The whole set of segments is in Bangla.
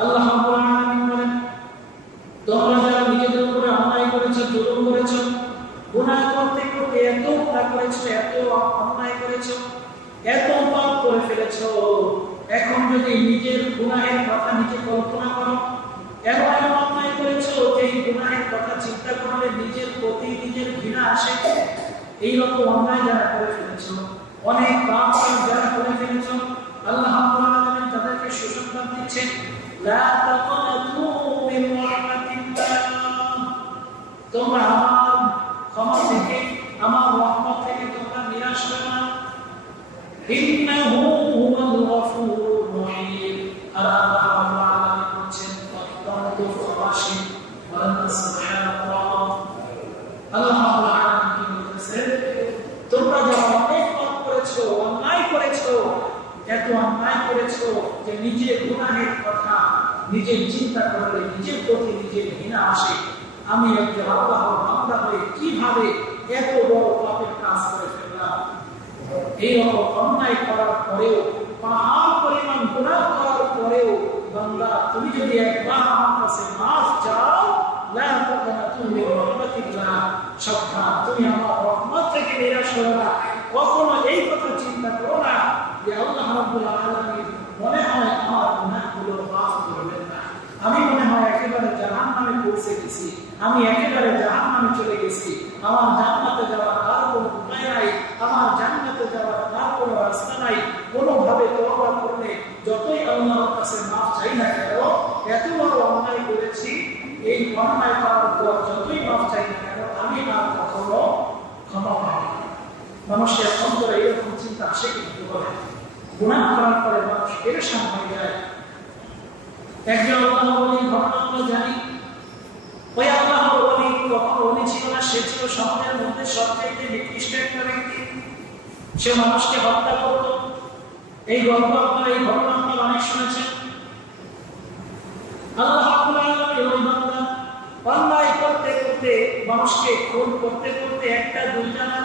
আল্লাহ রাব্বুল আলামিন বলেন, তোমরা যারা নিজেদের উপরে অন্যায় করেছো, জুলুম করেছো, গুনাহ করতে করতে এত গুনাহ করেছো, এত অন্যায় করেছো, এত পাপ করে ফেলেছো, এখন যদি নিজের গুনাহের কথা নিজে কল্পনা করো, এমন অন্যায় করেছো এই গুনাহের কথা চিন্তা করলে নিজের প্রতি নিজের ঘৃণা আসে। এইরকম অন্যায় যারা করে ফেলেছো, অনেক পাপ যারা করে ফেলেছো, আল্লাহ রাব্বুল আলামিন তাদেরকে সুসংবাদ দিচ্ছেন, লা তাকনাতু মিন রাহমাতিল্লাহ, তোমরা আমার ক্ষমা থেকে, আমার রহমত থেকে তোমরা নিরাশ হবে না। ইন্নাহু হুয়াল গফুরুর রহিম। আর আল্লাহ রাব্বুল আলামিন বলেন, ফাতানতু ফাশি ওয়া সুবহানাল্লাহ। আল্লাহ রাব্বুল আলামিন কি বলতেছেন, তোমরা যারা অনেক পাপ করেছো, অন্যায় করেছো, এত অন্যায় করেছো যে নিজের গুনাহের কথা নিজের চিন্তা করলে নিজের প্রতি নিজের ঘৃণা আসে। আমি একজন আল্লাহর বান্দা হয়ে কিভাবে এত বড় পাপের কাজ করে ফেললাম। এইরকম অন্যায় করার পরেও, পাহাড় পরিমাণ গুনাহ করার পরেও, বান্দা তুমি যদি একবার আমার কাছে মাফ চাও, লা তাকনাতু মিন রাহমাতিল্লাহ, সাবধান, তুমি আমার রহমত থেকে নিরাশ হবে না। কখনো এই কথা চিন্তা করো না যে আল্লাহ রাব্বুল আলামিন মনে হয় আমার গুনাহগুলো মাফ করবেন না, আমি মনে হয় একেবারে জাহান্নামে পৌঁছে গেছি, আমি একেবারে জাহান্নামে চলে গেছি, আমার জান্নাতে যাওয়ার আর কোনো উপায় নাই, আমার জান্নাতে যাওয়ার আর কোনো রাস্তা নাই। কোনোভাবে তওবা করলে যতই আল্লাহর কাছে মাফ চাই না কেন, এত বড় অন্যায় করেছি, এই অন্যায় করার পর যতই মাফ চাই না কেন, আমি আর কখনো ক্ষমা পাই না। মানুষের অন্তরে এরকম চিন্তা আসে কিন্তু বলে, গুনাহ করার পরে মানুষ পেরেশান হয়ে যায়। একজন আল্লাহর ওলির ঘটনা আমরা জানি। ওই আল্লাহর ওলি কখনো ওলি ছিল না, সে ছিল সমাজের মধ্যে সবচেয়ে নিকৃষ্ট একটা ব্যক্তি। সে মানুষকে হত্যা করত। এই গল্প আপনারা, এই ঘটনা আপনারা অনেক শুনেছেন। আল্লাহ রাব্বুল আলামিন ওই বান্দা অন্যায় করতে করতে, মানুষকে খুন করতে করতে, একটা দুইটা না,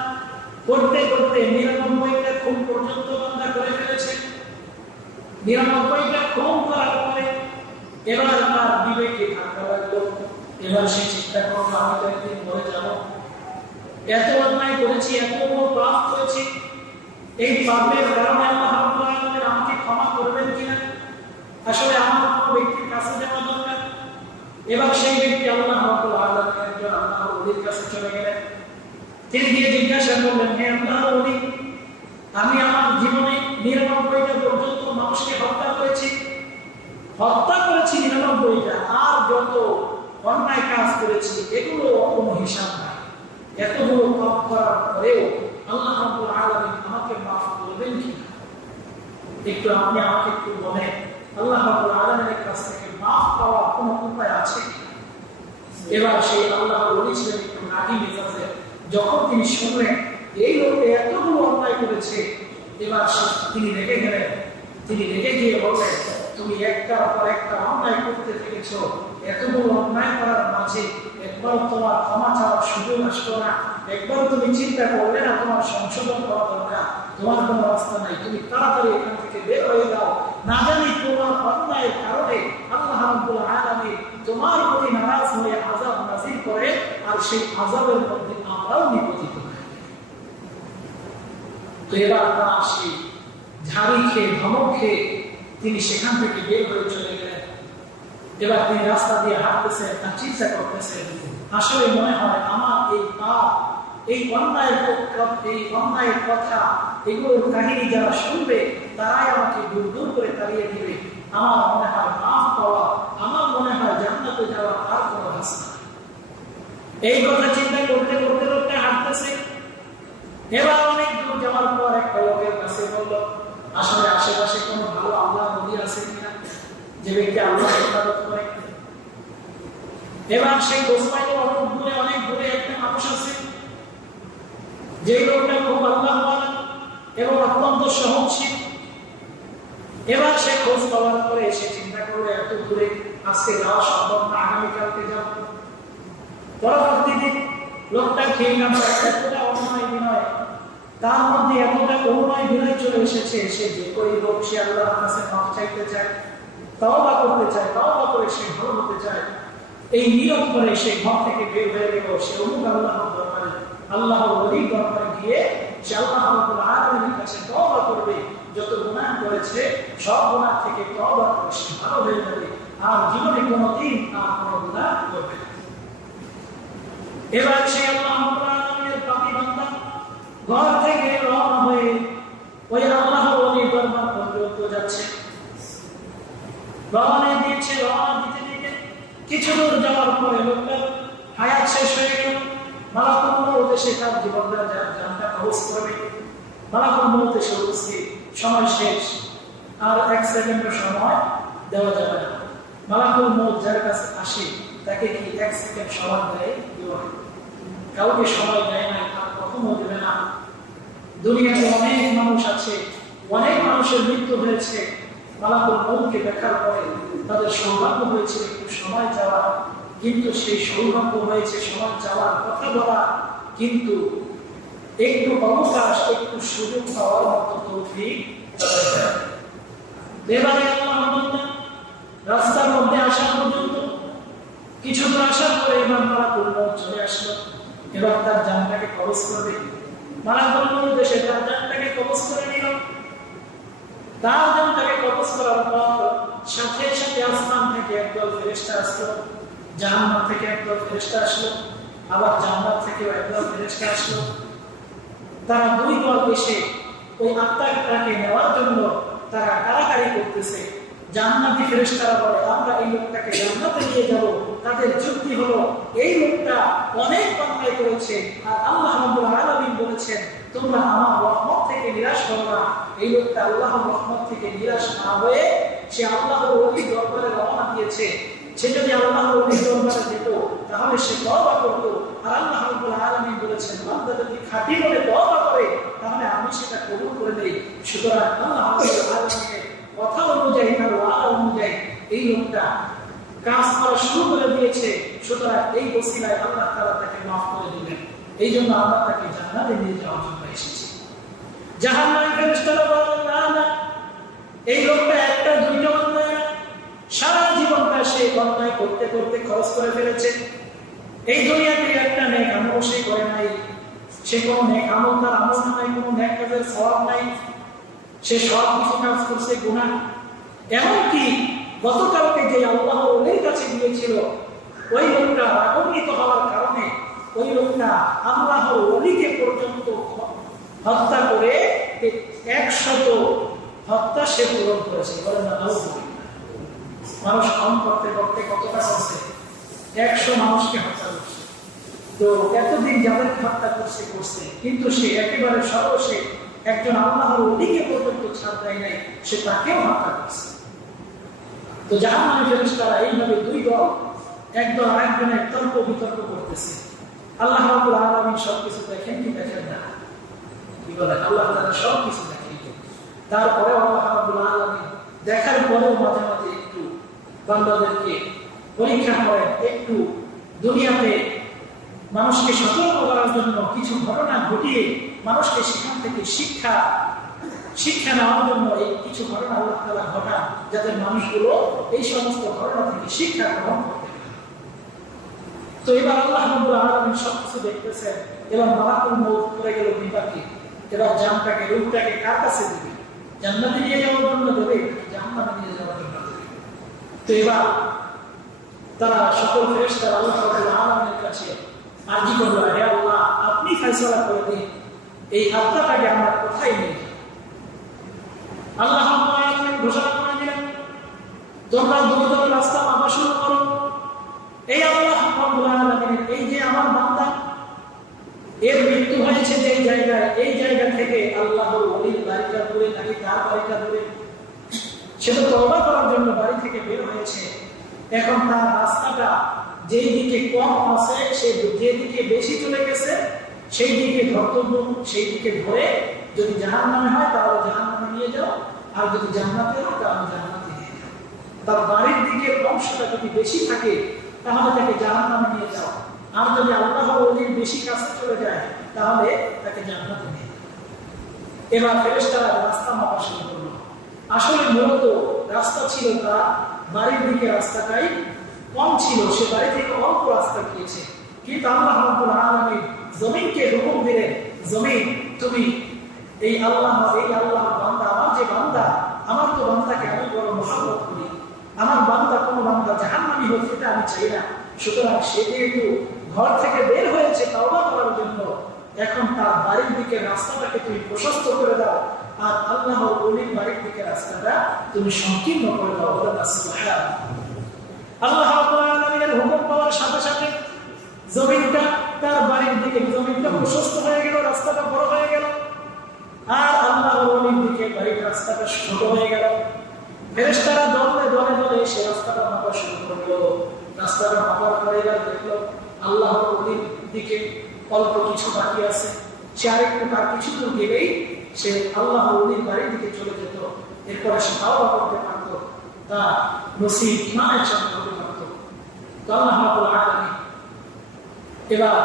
করতে করতে 99টা খুন পর্যন্ত বান্দা করে ফেলেছে। 99টা খুন করার পরে এবার তার বিবেকে ধাক্কা লাগলো। এবার সে চিন্তা করলো, আমি তো একদিন মরে যাবো, এত অন্যায় করেছি, এত বড় পাপ করেছি, এই পাপের কারণে আল্লাহ রাব্বুল আলামিন আমাকে ক্ষমা করবেন কিনা, আসলে আমার কোনো ব্যক্তির কাছে যাওয়া দরকার। এবার সেই ব্যক্তি আল্লাহ রাব্বুল আলামিন একজন আল্লাহর ওলির কাছে চলে গেলেন। তিনি গিয়ে জিজ্ঞাসা করলেন, হে আল্লাহর ওলি, আমি আমার জীবনে 99টা পর্যন্ত মানুষকে হত্যা করেছি 99টা, আর যত অন্যায় কাজ করেছি এগুলো কোনো হিসাব নাই। এতগুলো পাপ করার পরেও আল্লাহ রাব্বুল আলামিন আমাকে মাফ করবেন কিনা, একটু আপনি আমাকে একটু বলেন, আল্লাহ রাব্বুল আলামিনের কাছ থেকে মাফ পাওয়ার কোনো উপায় আছে কিনা? এবার সেই আল্লাহর ওলি ছিলেন একটু রাগী মেজাজে। যখন তিনি শুনলেন এই লোক এতগুলো অন্যায় করেছে, এবার তিনি রেগে গেলেন। তিনি রেগে গিয়ে বললেন, তুমি একটার পর একটা অন্যায় করতে থেকেছ, এতগুলো অন্যায় করার মাঝে একবার তোমার ক্ষমা চাওয়ার সুযোগ আসলো না, একবার তুমি চিন্তা করলে না তোমার সংশোধন করা দরকার, তোমার কোনো রাস্তা নাই, তুমি তাড়াতাড়ি এখান থেকে বের হয়ে যাও। না জানি তোমার অন্যায়ের কারণে আল্লাহ রাব্বুল আলামিন তোমার প্রতি নারাজ হয়ে আযাব নাযিল করে, আর সেই আযাবের মধ্যে আমরাও নিপতিত হই। তো এবার তারা আসি ঝাড়ি খেয়ে, ধমক খেয়ে তিনি সেখান থেকে বের হয়ে চলে গেলেন। এবার তিনি রাস্তা দিয়ে হাঁটতেছেন, আর চিন্তা করতেছেন, আসলে মনে হয় আমার এই পাপ, এই অন্যায়ের কথা, এগুলোর কাহিনী যারা শুনবে তারাই আমাকে দূর দূর করে তাড়িয়ে দিবে। আমার মনে হয় মাফ পাওয়া, আমার মনে হয় জান্নাতে যাওয়া আর কোনো রাস্তা। এই কথা চিন্তা করতে করতে করতে হাঁটতেছে। এবার অনেক দূর যাওয়ার পর একটা লোকের কাছে বলল, আসলে আশেপাশে কোনো ভালো আল্লাহ নবী আছে কিনা, যে ব্যক্তি আল্লাহ ইবাদত করে। এবার সেই গোসপাইলে অনেক দূরে একটা মানুষ আছে, যে লোকটা খুব আল্লাহওয়ালা এবং অত্যন্ত সহনশীল। এবার সে খোঁজ পাওয়ার পরে সে চিন্তা করলো, এত দূরে আজকে যাওয়া সম্ভব না, আগামীকালকে যাব। পরবর্তী দিন লোকটা খেয়ে নামে এতটা অন্যায় বিনয়, তার মধ্যে এতটা অন্যায় বিনয় চলে এসেছে, সে যে কই হোক সে আল্লাহর কাছে মাফ চাইতে চায়। তওবা করতে চায়, তওবা করে সে ভালো হতে চায়, এই নিয়ত করে সে ঘর থেকে বের হয়ে গেল, সে অমুক আল্লাহর দরবারে, আল্লাহর ওলির দরবারে গিয়ে সে আল্লাহ রাব্বুল আলামিনের কাছে তওবা করবে। যত গুনাহ করেছে সব গুনাহ থেকে তওবা করে সে ভালো হয়ে যাবে, আর জীবনে কোনোদিন আর কোনো গুনাহ করবে না। এবার সে আল্লাহ রাব্বুল আলামিনের পাপী বান্দা ঘর থেকে রওনা হয়ে ওই আল্লাহর ওলির দরবার পর্যন্ত যাচ্ছে। রওনা দিয়েছে, রওনা দিতে দিতে কিছু দূর যাওয়ার পরে লোকটার হায়াত শেষ হয়ে গেল। মালাকুল মউত এসে তার জীবনটা জানটা কবজ করবে। মালাকুল মউত এসে উপস্থিত, সময় শেষ, আর এক সেকেন্ডের সময় দেওয়া যাবে না। মালাকুল মউত যার কাছে আসে তাকে কি এক সেকেন্ড সময় দেয়? কাউকে সময় দেয় না, আর কখনো দেবে না। দুনিয়াতে অনেক মানুষ আছে, অনেক মানুষের মৃত্যু হয়েছে, মালাকুল মউতকে দেখার পরে তাদের সৌভাগ্য হয়েছে একটু সময় যাওয়া, কিন্তু সেই সৌভাগ্য হয়েছে সময় যাওয়ার কথা বলা, কিন্তু একটু অবকাশ, একটু সুযোগ পাওয়ার মতো তৌফিক এবারে রাস্তার মধ্যে আসা পর্যন্ত কিছু দূর আসার পরে এবার মালাকুল মউত চলে আসলো। এবার তার জানটাকে কবজ করবে। মালাকুল মউত এসে তার জানটাকে কবজ করে নিল। তার জানটাকে কবজ করার পর সাথে সাথে আসমান থেকে একদল ফেরেশতা আসলো, জাহান্নাম থেকে একদল ফেরেশতা আসলো, আবার জান্নাত থেকে একদল ফেরেশতা আসলো। তারা দুই দল এসে ওই আত্মাটাকে নেওয়ার জন্য তারা কারাকারি করতেছে। জান্নাতি ফেরেশতারা বলে আমরা এই লোকটাকে জান্নাতে নিয়ে যাব। তাদের যুক্তি হলো এই লোকটা অনেক অন্যায় করেছে, আর আল্লাহ রাব্বুল আলামিন বলেছেন তোমরা আমার রহমত থেকে নিরাশ হবে না। এই লোকটা আল্লাহর রহমত থেকে নিরাশ না হয়ে সে আল্লাহর ওলির দরবারে রওনা দিয়েছে। সে যদি আল্লাহর ওলির দরবারে যেত তাহলে সে তওবা করত, আর আল্লাহ রাব্বুল আলামিন বলেছেন বান্দা যদি খাঁটি মনে তওবা করে তাহলে আমি সেটা কবুল করে দেই। সুতরাং আল্লাহ রাব্বুল আলামিনের কথা অনুযায়ী, তার ওয়াদা অনুযায়ী এই লোকটা কাজ করা শুরু করে দিয়েছে। সুতরাং এই ওসিলায় আল্লাহ তাআলা তাকে মাফ করে দিবেন। এই জন্য আমরা তাকে জান্নাতে নিয়ে যাওয়ার জন্য এসেছি। জাহান্নামী ফেরেশতারা বলেন না না, এই লোকটা একটা দুইটা অন্যায় না, সারা জীবনটা সে অন্যায় করতে করতে খরচ করে ফেলেছে। এই দুনিয়াতে একটা নেক আমল সে করে নাই, সে কোনো নেক আমল, তার আমল নাই, কোনো নেক কাজের সওয়াব নাই, সে সব কিছু কাজ করছে গুনাহ। এমনকি গতকালকে যে আল্লাহর ওলির কাছে গিয়েছিল ওই লোকটা রাগান্বিত হওয়ার কারণে ওই লোকটা আল্লাহর ওলিকে পর্যন্ত হত্যা করে 100 হত্যা সে পূরণ করেছে। বলেন না, মানুষ কম করতে করতে কতটা করছে? 100 মানুষকে হত্যা করছে। তো এতদিন যাদের হত্যা করছে, কিন্তু সে একেবারে সর্বশেষ একজন আল্লাহর ওলিকে পর্যন্ত ছাড় দেয় নাই, সে তাকেও হত্যা করছে। তো জাহান্নামী ফেরেশতারা এইভাবে দুই দল, একদল আরেকজনের তর্ক বিতর্ক করতেছে। আল্লাহ রাব্বুল আলামিন সবকিছু দেখেন কি দেখেন না? কি বলেন? আল্লাহ তাআলা সবকিছু দেখেন। তারপরে আল্লাহ রাব্বুল আলামিন দেখার পরেও মাঝে মাঝে একটু বান্দাদেরকে পরীক্ষা করেন, একটু দুনিয়াতে মানুষকে সতর্ক করার জন্য কিছু ঘটনা ঘটিয়ে মানুষকে সেখান থেকে শিক্ষা নেওয়ার জন্য এই কিছু ঘটনা আল্লাহ তাআলা ঘটান, যাতে মানুষগুলো এই সমস্ত ঘটনা থেকে শিক্ষা গ্রহণ করতে পারে। তো এবার আল্লাহ রাব্বুল আলামিন সবকিছু দেখতেছেন। এবার মালাকুল মউত করে গেল বিপাকে। এবার জানটাকে, রূহটাকে কার কাছে দিবে? জান্নাতে নিয়ে যাওয়ার জন্য দেবে, জাহান্নামে নিয়ে যাওয়ার জন্য দেবে? তো এবার তারা সকল ফেরেশতারা আল্লাহ রাব্বুল আলামিনের কাছে আরজি করলো, হে আল্লাহ আপনি ফয়সালা করে দিন, এই আত্মাটাকে আমরা কোথায় নিয়ে যাব? আল্লাহ রাব্বুল আলামিন ঘোষণা করে দিলেন তোমরা দ্রুত রাস্তা মাপা শুরু করো। এই আল্লাহ রাব্বুল আলামিন, এই যে আমার বান্দা এর মৃত্যু হয়েছে যে জায়গায়, এই জায়গা থেকে আল্লাহর ওলির বাড়িটা দূরে নাকি তার বাড়িটা দূরে? সে তো তওবা করার জন্য বাড়ি থেকে বের হয়েছে। এখন তার রাস্তাটা যেই দিকে কম আছে, সে যে দিকে বেশি চলে গেছে সেই দিকে ধর্তব্য, সেই দিকে ধরে যদি জাহান্নামে হয় তাহলে জাহান্নামে নিয়ে যাও, আর যদি জান্নাতে হয় তাহলে জান্নাতে নিয়ে যাও। তার বাড়ির দিকের অংশটা যদি বেশি থাকে তাহলে তাকে জাহান্নামে নিয়ে যাও, আর যদি আল্লাহর ওলির বেশি কাছে চলে যায় তাহলে তাকে জান্নাতে নিয়ে যাও। এবার ফেরেশতারা রাস্তা মাপা শুরু করলো। আসলে মূলত রাস্তা ছিল তার বাড়ির দিকে রাস্তাটাই কম ছিল, সে বাড়ি থেকে অল্প রাস্তা গিয়েছে। কিন্তু আল্লাহ রাব্বুল আলামিন জমিনকে হুকুম দিলেন, জমিন তুমি এই আল্লাহ বান্দা, আমার যে বান্দা, আমার তো বান্দাকে আমি বড় মহব্বত করি, আমার বান্দা কোনো বান্দা জাহান্নামী হোক সেটা আমি চাই না। সুতরাং সে যেহেতু ঘর থেকে বের হয়েছে তাওবা করার জন্য, এখন তার বাড়ির দিকে রাস্তাটাকে তুমি প্রশস্ত করে দাও, আর আল্লাহর ওলির বাড়ির দিকে রাস্তাটা তুমি সংকীর্ণ করে দাও। আল্লাহ রাব্বুল আলামিনের হুকুম পাওয়ার সাথে সাথে জমিনটা তার বাড়ির দিকে, জমিনটা প্রশস্ত হয়ে গেল, রাস্তাটা বড় হয়ে গেল, আর আল্লাহর ওলির দিকে বাড়ির রাস্তাটা ছোট হয়ে গেল। ফেরেশতারা দলে দলে দলে এসে রাস্তাটা মাপা শুরু করলো। রাস্তাটা মাপার পরে দেখলো আল্লাহর ওলির দিকে অল্প কিছু বাকি আছে, সে আরেকটু তার কিছু দূর গেলেই সে আল্লাহর ওলির বাড়ির দিকে চলে যেত। এরপরে সে তাওবা করতে পারত, তা নসিব ইমানের সাথে হতে পারত। তো আল্লাহ রাব্বুল আলামিন এবার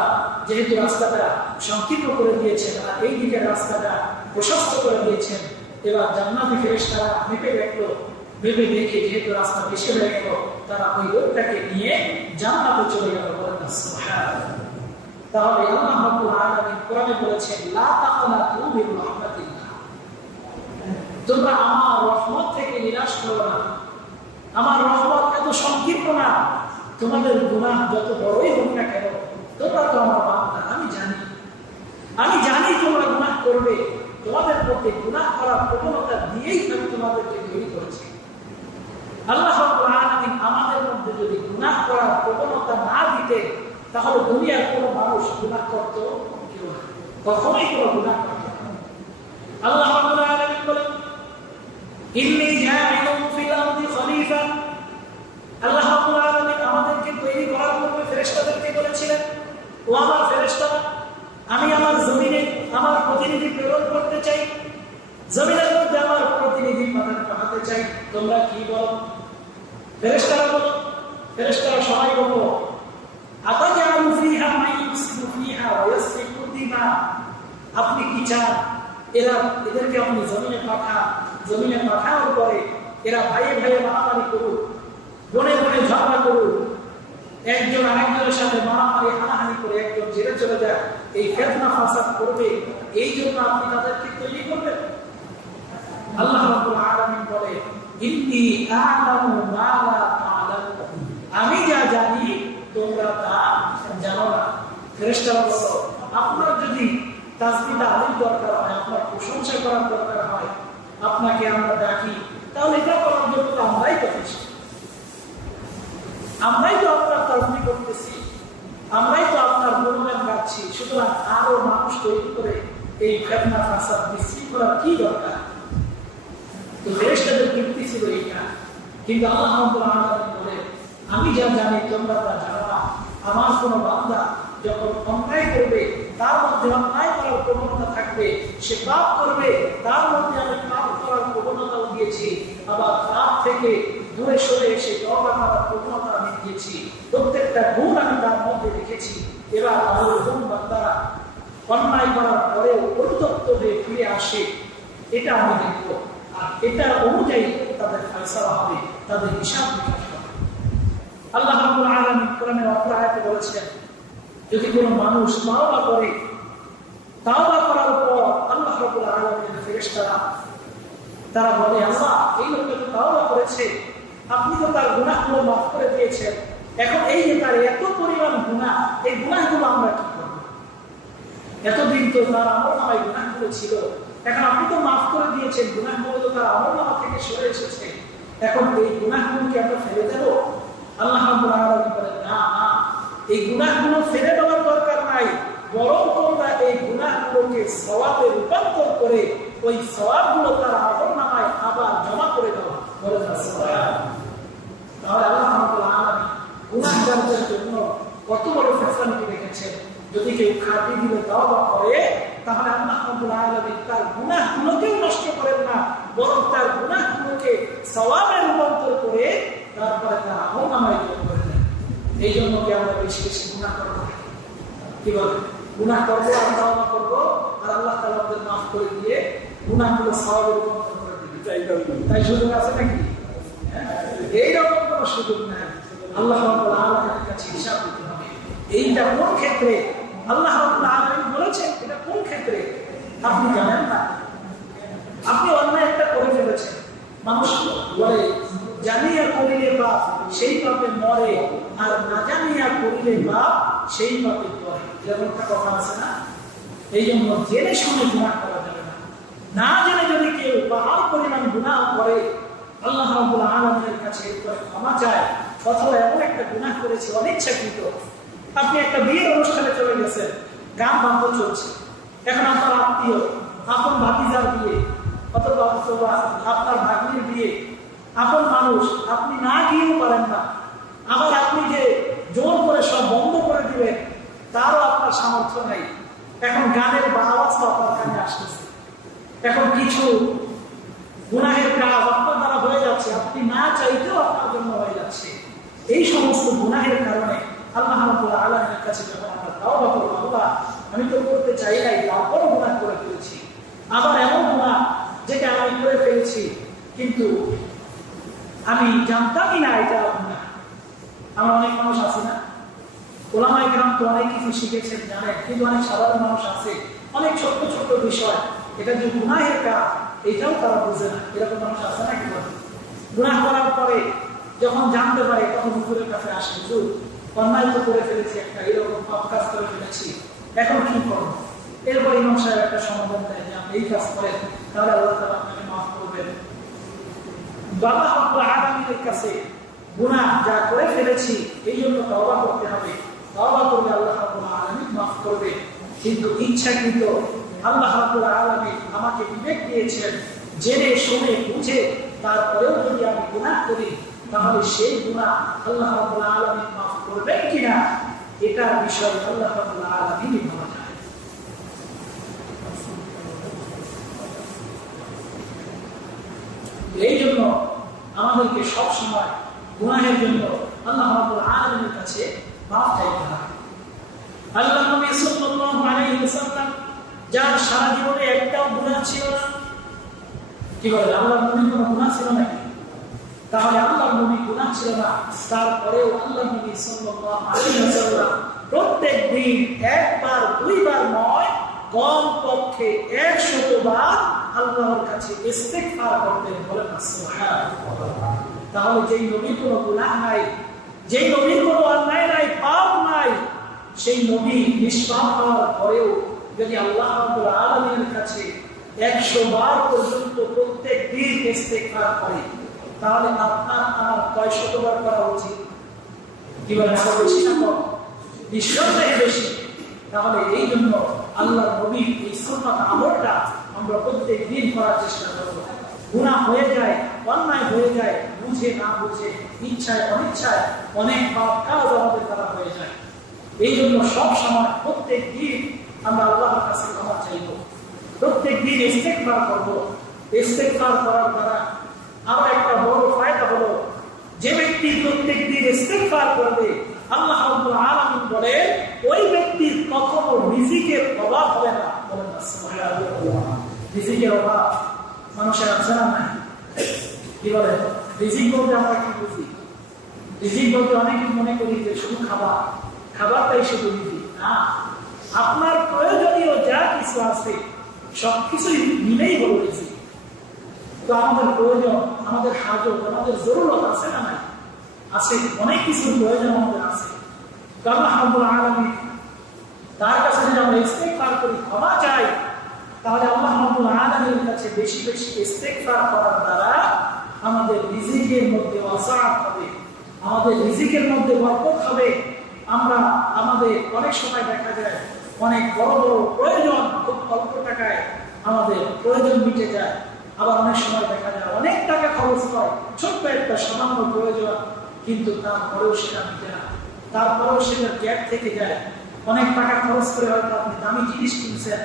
যেহেতু রাস্তাটা সংকীর্ণ করে দিয়েছেন আর এই দিকের রাস্তাটা প্রশস্ত করে দিয়েছেন, এবার জান্নাতি ফেরেশতারা ভেবে দেখে যেহেতু রাস্তা বেশি হয়ে গেল, তারা ওই লোকটাকে নিয়ে জান্নাতে চলে গেল। বলেন সুবহানাল্লাহ। তাহলে আল্লাহ রাব্বুল আলামিন কোরআনে বলেছেন, লা তাকনাতু মির রাহমাতিল্লাহ, তোমরা আমার রহমত থেকে নিরাশ করো না। আমার রহমত এত সংকীর্ণ না, তোমাদের গুনাহ যত বড়ই হোক না কেন, তোমরা তো আমার বান্দা, আমি জানি তোমরা গুনাহ করবে। তোমাদের প্রতি গুনাহ করার প্রবণতা দিয়েই আমি তোমাদেরকে তৈরি করেছি। আল্লাহ রাব্বুল আলামিন আমাদের মধ্যে যদি গুনাহ করার প্রবণতা না দিতে, তাহলে দুনিয়ার কোনো মানুষ গুনাহ করত কখনোই কোনো গুনাহ করত না। আল্লাহ রাব্বুল আলামিন বলেন, ইন্নী জাইলুন ফিল আরদি খলিফা। আল্লাহ রাব্বুল আলামিন আমাদেরকে তৈরি করার পূর্বে ফেরেশতাদেরকে বলেছিলেন, ও আমার ফেরেশতারা, আমি আমার জমিনে আমার প্রতিনিধি প্রেরণ করতে চাই, জমিনের মধ্যে আমার প্রতিনিধি পাঠাতে চাই। তোমরা কি বলো? ফেরেশতারা বলো, ফেরেশতারা সবাই বলো, আতাজালু ফিহা মান ইউফসিদু ফিহা ওয়া ইয়াসফিকু দিমা। আপনি কি চান এদেরকে আপনি জমিনে পাঠানোর পরে এরা ভাইয়ে ভাইয়ে মারামারি করুক, বনে বনে ঝগড়া করুক, একজন আরেকজনের সাথে মারামারি হানাহানি করে একজন জেলে চলে যায়, এই ফিতনা ফাসাদ করবে, এই জন্য আপনি তাদেরকে তৈরি করবেন? আল্লাহ রাব্বুল আলামিন বলে, ইন্নী আ'লামু মা লা তা'লামুন, আমি যা জানি তোমরা তা জানো না। ফেরেশতারা বলল, আপনার যদি তাসবিহ আলীর দরকার হয়, আপনার প্রশংসা করার দরকার হয়, আপনাকে আমরা ডাকি, তাহলে এটা করার জন্য তো আমরাই করছি, আমরাই তো আপনার তাসবিহ করতেছি, আমরাই তো আপনার গুণগান গাচ্ছি। সুতরাং আরো মানুষ তৈরি করে এই ফিতনা ফাসাদ বিস্তৃত করার কি দরকার? তো ফেরেশতাদের কীর্তি ছিল এটা। কিন্তু আল্লাহ রাব্বুল আলামিন বলে, আমি যা জানি তোমরা তা জানো না। আমার কোনো বান্দা যখন অন্যায় করবে, তার মধ্যে অন্যায় করার প্রবণতা থাকবে, সে পাপ করবে, তার মধ্যে আমি পাপ করার প্রবণতাও দিয়েছি, আবার পাপ থেকে দূরে সরে এসে তওবা করার প্রবণতা আমি দিয়েছি। প্রত্যেকটা গুণ আমি তার মধ্যে রেখেছি। এবার আমার কোন বান্দারা অন্যায় করার পরেও পরিতপ্ত হয়ে ফিরে আসে, এটা আমি দেখব, আর এটা অনুযায়ী তাদের ফয়সালা হবে, তাদের হিসাব নিকাশ হবে। আল্লাহ রাব্বুল আলামিন কোরআনের অপর আয়াতে বলেছেন, যদি কোনো মানুষ তাওবা করে, তাওবা করার পর আল্লাহ রাব্বুল আলামিনের ফেরেশতারা তারা বলে, আল্লাহ এই লোকটা তো তাওবা করেছে, আপনি তো তার গুনাহগুলো মাফ করে দিয়েছেন, এখন এই যে তার এত পরিমাণ গুনাহ, এই গুনাহগুলো আমরা কি করব? এতদিন তো তার আমলনামায় গুনাহগুলো ছিল, এখন আপনি তো মাফ করে দিয়েছেন, গুনাহগুলো তো তার আমলনামা থেকে সরে এসেছে, এখন এই গুনাহগুলোকে আমরা ফেলে দেব? আল্লাহ রাব্বুল আলামিন বলেন, না না, এই গুনাহগুলো ফেলে দেওয়ার দরকার নাই, বরং তোমরা এই গুনাহগুলোকে সওয়াবে রূপান্তর করে ওই সওয়াবগুলো তার আমলনামায় আবার জমা করে দেওয়া। বলেন সুবহানাল্লাহ। তাহলে আল্লাহ রাব্বুল আলামিন গুনাহগারদের জন্য কত বড় ফেসলিটি রেখেছেন। যদি কেউ খাঁটি দিলে তাওবা করে, তাহলে আল্লাহ রাব্বুল আলামিন তার গুনাহগুলোকেও নষ্ট করেন না, বরং তার গুনাহগুলোকে সওয়াবে রূপান্তর করে তারপরে তার আমলনামায় জমা করে দেন। এই জন্য কি আমরা বেশি বেশি গুনাহ করব? কি বলেন? গুনাহ করবো আর তাওবা করবো, আর আল্লাহ তাআলা আমাদের মাফ করে দিয়ে গুনাহগুলো সওয়াবে রূপান্তর করে দিবেন। তাই সুযোগ আছে নাকি? এইরকম কোনো সুযোগ নাই। আল্লাহ রাব্বুল আলামিনের কাছে হিসাব দিতে হবে। এইটা কোন ক্ষেত্রে আল্লাহ রাব্বুল আলামিন বলেছেন, এটা কোন ক্ষেত্রে আপনি জানেন না। আপনি অন্যায় একটা করে ফেলেছেন, মানুষ বলে জানিয়া করিলে পাপ সেই পাপে মরে, আর না জানিয়া করিলে পাপ সেই পাপে মরে, এরকম একটা কথা আছে না? এই জন্য জেনে শুনে গুনাহ করা যাবে না। না জেনে যদি কেউ পাহাড় পরিমাণ গুনাহ করে, আল্লাহ রাব্বুল আলামিনের কাছে ক্ষমা চায়, অথবা এমন একটা গুনাহ করেছে অনিচ্ছাকৃত। আপনি একটা বিয়ের অনুষ্ঠানে চলে গেছেন, গান বাদ্য চলছে, এখন আপনার আত্মীয়, আপন ভাতিজার বিয়ে, অথবা আপনার ভাগ্নির বিয়ে, আপন মানুষ, আপনি না গিয়েও পারেন না, আবার আপনি যে জোর করে সব বন্ধ করে দিবেন তারও আপনার সামর্থ্য নেই। এখন গানের আওয়াজটা আপনার কানে আসতেছে, এখন কিছু গুনাহের কাজ আপনার দ্বারা হয়ে যাচ্ছে, আপনি না চাইতেও আপনার জন্য হয়ে যাচ্ছে। এই সমস্ত গুনাহের কারণে আল্লাহ রাব্বুল আলামিনের কাছে যখন আমরা তাওবা করব, আল্লাহ আমি তো করতে চাই নাই, তারপরও গুনাহ করে ফেলেছি, আবার এমন গুনাহ যেটা আমি করে ফেলেছি কিন্তু আমি জানতামই না এটা গুনাহ। আমরা অনেক মানুষ আছি না, ওলামায়ে কেরাম তো অনেক কিছু শিখেছেন, জানেন, কিন্তু অনেক সাধারণ মানুষ আছে অনেক ছোট্ট ছোট্ট বিষয়, এটা যে গুনাহের কাজ এটাও তারা বুঝে না। এরকম মানুষ আছে না? কি বলে গুনাহ করার পরে যখন জানতে পারে তখন হুজুরের কাছে আসে, হুজুর অন্যায় তো করে ফেলেছি, একটা এরকম পাপ কাজ করে ফেলেছি, এখন কি করব? এরপর ইমাম সাহেব একটা সমাধান দেয় যে আপনি এই কাজ করেন, তাহলে আল্লাহ তাআলা আপনাকে মাফ করবেন। আল্লাহ রাব্বুল আলামিনের কাছে গুনাহ যা করে ফেলেছি এই জন্য তওবা করতে হবে, তওবা করলে আল্লাহ রাব্বুল আলামিন মাফ করবে। কিন্তু ইচ্ছাকৃত আল্লাহ রাব্বুল আলামিন আমাকে বিবেক দিয়েছেন, জেনে শুনে বুঝে তারপরেও যদি আমি গুনাহ করি, তাহলে সেই গুনাহ আল্লাহ রাব্বুল আলামিন মাফ করবেন কিনা এটার বিষয় আল্লাহ রাব্বুল আলামিনই ভালো জানেন। এই জন্য আমাদেরকে সব সময় গুনাহের জন্য আল্লাহ রাব্বুল আলামিনের কাছে মাফ চাইতে হবে। আল্লাহ নবী সাল্লাল্লাহু আলাইহি ওয়াসাল্লাম যার সারা জীবনে একটাও গুনাহ ছিল না, কি বলে আল্লাহ নবীর কোনো গুনাহ ছিল নাকি? তাহলে আল্লাহ নবী গুনাহ ছিল না, তারপরেও আল্লাহ নবী সাল্লাল্লাহু আলাইহি ওয়াসাল্লাম প্রত্যেক দিন একবার দুইবার নয়, কমপক্ষে 100 বার আল্লাহর কাছে ইস্তিগফার করতেন। বলেন সুবহানাল্লাহ। তাহলে যেই নবীর কোনো গুনাহ নাই, যেই নবীর কোনো অন্যায় নাই, পাপ নাই, সেই নবী নিষ্পাপ হওয়ার পরেও যদি আল্লাহ রাব্বুল আলামিনের কাছে 100 বার পর্যন্ত প্রত্যেক দিন ইস্তিগফার করে, তাহলে আপনার আমার কয় শতবার করা উচিত? কি বলেন, বেশি না কম? নিঃসন্দেহে বেশি। তাহলে এই জন্য আল্লাহ নবীর এই সুন্নাত আমলটা আমরা প্রত্যেক দিন করার চেষ্টা করব। গুনাহ হয়ে যায়, অন্যায় হয়ে যায়, বুঝে না বুঝে, ইচ্ছায় অনিচ্ছায় অনেক পাপ কাজ আমাদের দ্বারা হয়ে যায়। এই জন্য সব সময় প্রত্যেক দিন আমরা আল্লাহর কাছে ক্ষমা চাইব, প্রত্যেক দিন ইস্তিগফার করব। ইস্তিগফার করার দ্বারা আবার একটা বড় ফায়দা হলো, যে ব্যক্তি প্রত্যেক দিন ইস্তিগফার করবে আল্লাহ রাব্বুল আলামিন বলে ওই ব্যক্তির কখনো রিজিকের অভাব হবে না। বলেন সুবহানাল্লাহ। রিজিকের অভাব মানুষের আছে না? নাই। কি বলে রিজিক বলতে আমরা কি বুঝি? রিজিক বলতে অনেকে মনে করি যে শুধু খাবার, খাবারটাই শুধু রিজিক না। আপনার প্রয়োজনীয় যা কিছু আছে সবকিছুই মিলেই হলো রিজিক। তো আমাদের প্রয়োজন, আমাদের হাজত, আমাদের জরুরত আছে না? নাই। আছে, অনেক কিছুর প্রয়োজন আমাদের আছে। আল্লাহ রাব্বুল আলামিন তার কাছে যদি আমরা ইস্তিগফার করি, ক্ষমা চাই, তাহলে আল্লাহ রাব্বুল আলামিনের কাছে বেশি বেশি ইস্তিগফার করার দ্বারা আমাদের রিজিকের মধ্যে ওয়াসাআত হবে, আমাদের রিজিকের মধ্যে বরকত হবে। আমরা আমাদের অনেক সময় দেখা যায় অনেক বড় বড় প্রয়োজন খুব অল্প টাকায় আমাদের প্রয়োজন মিটে যায়, আবার অনেক সময় দেখা যায় অনেক টাকা খরচ হয় ছোট্ট একটা সামান্য প্রয়োজন, কিন্তু তারপরেও সেটা মিটে না, তারপরেও সেটা গ্যাপ থেকে যায়। অনেক টাকা খরচ করে হয়তো আপনি দামি জিনিস কিনছেন,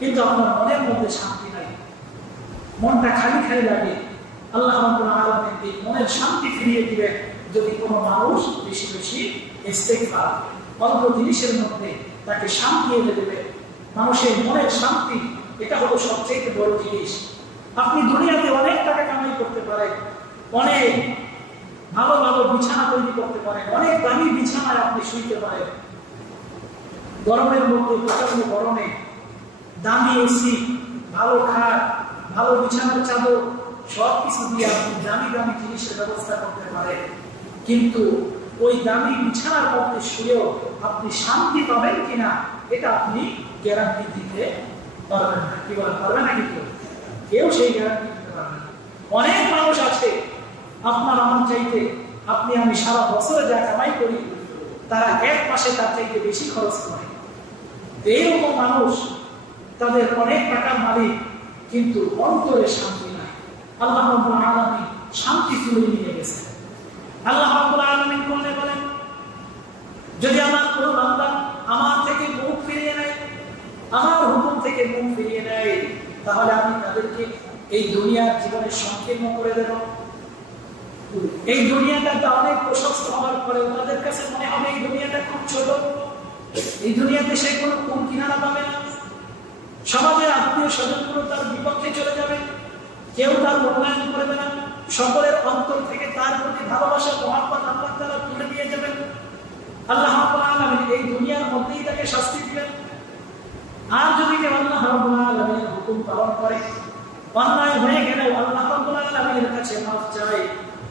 কিন্তু আপনার মনের মধ্যে শান্তি নাই, মনটা খালি খালি লাগে। আল্লাহ রাব্বুল আলামিন এই মনের শান্তি ফিরিয়ে দিবেন যদি কোনো মানুষ বেশি বেশি ইস্তিগফার, অল্প জিনিসের মধ্যে তাকে শান্তি এনে দেবে। মানুষের মনের শান্তি এটা হলো সবচেয়ে বড় জিনিস। আপনি দুনিয়াতে অনেক টাকা কামাই করতে পারেন, অনেক ভালো ভালো বিছানা তৈরি করতে পারেন, অনেক দামি বিছানায় আপনি শুইতে পারেন। গরমের মধ্যে, প্রচন্ড গরমে দামি এসি, ভালো খাট, ভালো বিছানার চাদর সবকিছু দিয়ে আপনি দামি দামি জিনিসের ব্যবস্থা করতে পারেন। কিন্তু ওই দামি বিছানার মধ্যে শুয়েও আপনি শান্তি পাবেন কিনা এটা আপনি গ্যারান্টি দিতে পারবেন না। কি বলেন, পারবেন না? কিন্তু কেউ সেই গ্যারান্টি দিতে পারবে না। অনেক মানুষ আছে আপনার আমার চাইতে, আপনি আমি সারা বছরে যা কামাই করি তারা এক মাসে তার চাইতে বেশি খরচ করে। এইরকম মানুষ, তাদের অনেক টাকার মালিক, কিন্তু অন্তরে শান্তি নাই। আল্লাহ রাব্বুল আলামিন শান্তি তুলে নিয়ে গেছে। আল্লাহ রাব্বুল আলামিন বলেন, যদি আমার কোনো বান্দা আমার থেকে মুখ ফিরিয়ে নেয়, আমার হুকুম থেকে মুখ ফিরিয়ে নেয়, তাহলে আমি তাদেরকে এই দুনিয়ার জীবনে সংকীর্ণ করে দেব। এই দুনিয়াটা অনেক প্রশস্ত হওয়ার পরে তাদের কাছে মনে হবে এই দুনিয়াটা খুব ছোট, এই দুনিয়াতে সে কোনো কোন কিনারা পাবে না। সমাজের আত্মীয় স্বজনগুলো তার বিপক্ষে চলে যাবে, কেউ তার মূল্যায়ন করবে না। সকলের অন্তর থেকে তার প্রতি ভালোবাসা, মহব্বত আল্লাহ তাআলা তুলে দিয়ে যাবেন। আল্লাহ রাব্বুল আলামিন এই দুনিয়ার মধ্যেই তাকে শাস্তি দিবেন। আর যদি কেউ আল্লাহ রাব্বুল আলামিনের হুকুম পালন করে, অন্যায় হয়ে গেলে আল্লাহ রাব্বুল আলামিনের কাছে মাফ চায়,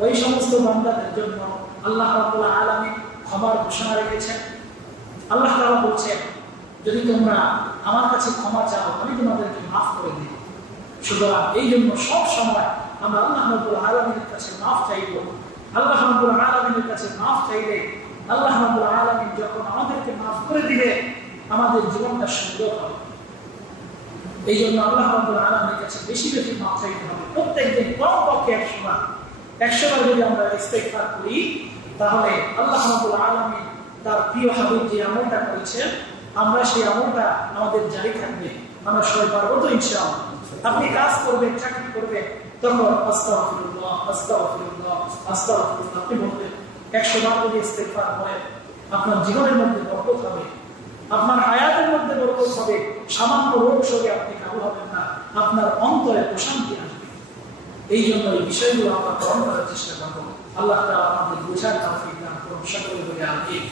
ওই সমস্ত বান্দাদের জন্য আল্লাহ রাব্বুল আলামিন ক্ষমার ঘোষণা রেখেছেন। আল্লাহ তাআলা বলছেন, যদি তোমরা আমার কাছে ক্ষমা চাও আমি তোমাদেরকে মাফ করে দিই। সুতরাং এই জন্য সব সময় আমরা আল্লাহ রাব্বুল আলামিনের কাছে মাফ চাইব। আল্লাহ রাব্বুল আলামিনের কাছে মাফ চাইলে আল্লাহ রাব্বুল আলামিন যখন আমাদেরকে মাফ করে দিবে, আমাদের জীবনটা সুন্দর হবে। এই জন্য আল্লাহ রাব্বুল আলামিনের কাছে বেশি বেশি মাফ চাইতে হবে। প্রত্যেকদিন কমপক্ষে 100 বার, 100 বার যদি আমরা ইস্তেগফার করি, তাহলে আল্লাহ রাব্বুল আলামিন তার প্রিয় হাবিব যে আমলটা করেছেন, আমরা সেই আমলটা আমাদের জারি থাকবে। আমরা সবাই পারবো তো ইনশাআল্লাহ? আপনি কাজ করবেন, চাকরি করবেন, তখন আস্তাগফিরুল্লাহ আস্তাগফিরুল্লাহ আস্তাগফিরুল্লাহ আপনি বলবেন। 100 বার যদি ইস্তেগফার করেন, আপনার জীবনের মধ্যে বরকত হবে, আপনার হায়াতের মধ্যে বরকত হবে। সামান্য রোগ শোকে আপনি কাবু হবেন না, আপনার অন্তরে প্রশান্তি আসবে। এই জন্য এই বিষয়গুলো আমরা গ্রহণ করার চেষ্টা করবো। আল্লাহ তাআলা আমাদের বোঝার তৌফিক দান করুন। সকলে বলে আমিন।